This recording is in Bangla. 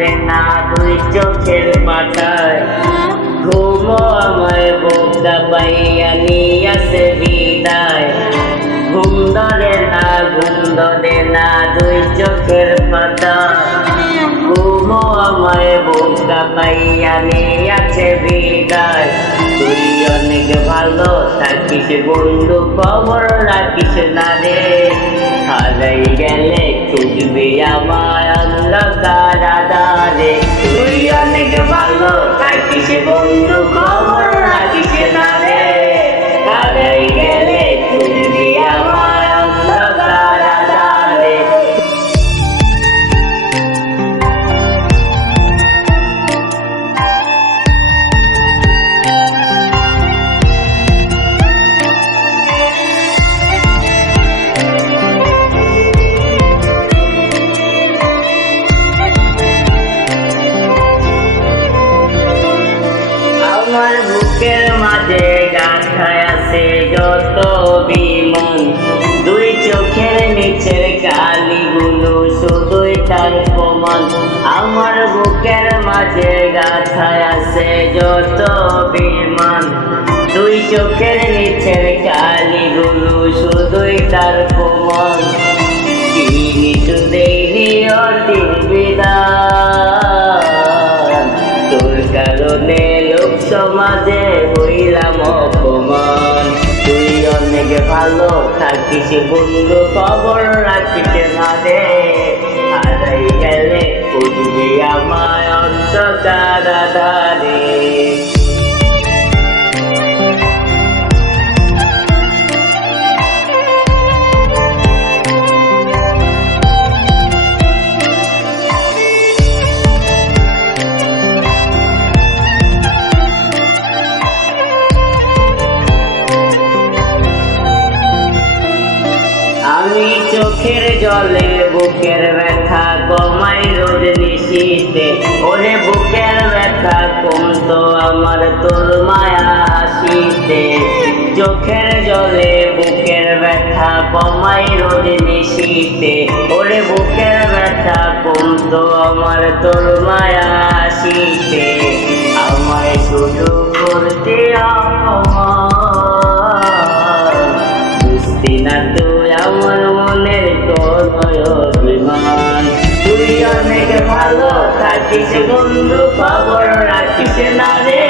ধরে না দুই চোখের পাতায়। ঘুমো আমায় বোকা পাইয়া নিয়াছে বিদায়। ঘুম ধরে না দুই চোখের পাতায়। ঘুমো আমায় বোকা পাইয়া নিয়াছে বিদায়। তুই অনেক ভালো থাকিস বন্ধু, খবর রাখিস না রে। হারাই গেলে খুঁজবি আমার অন্ধকার আধারে। তুই অনেক ভালো থাকিস বন্ধু, খবর রাখিস না রে। হারাই গেলে খুঁজবি আমার অন্ধকার আধারে। আমার বুকের মাঝে গাঁথায় আছে যত অভিমান। দুই চোখের নিচের কালিগুলো শুধুই তার প্রমাণ। আমার বুকের মাঝে গাঁথায় আছে যত অভিমান। দুই চোখের নিচের কালিগুলো শুধুই তার প্রমাণ। কিছু দেইনি অতির বিদায়, তোর কারণে লোক সমাজে হইলাম অপমান। তুই অনেক ভালো থাকিস বন্ধু, খবর রাখিস না রে। হারাই গেলে খুঁজবি আমায় অন্ধকার আধারে। আমি চোখের জলে বুকের ব্যথা কমাই রোজ নিশীতে। ওরে বুকের ব্যথা কমতো আমার তোর মায়া হাসিতে। চোখের জলে বুকের ব্যথা কমাই রোজ নিশীতে। ওরে বুকের ব্যথা কমতো আমার তোর মায়া হাসিতে। আমায় শুধু করতে বুঝতি না তুই আমার মনের কোন অভিমান। তুই অনেক ভালো থাকিস বন্ধু, খবর রাখিস না রে।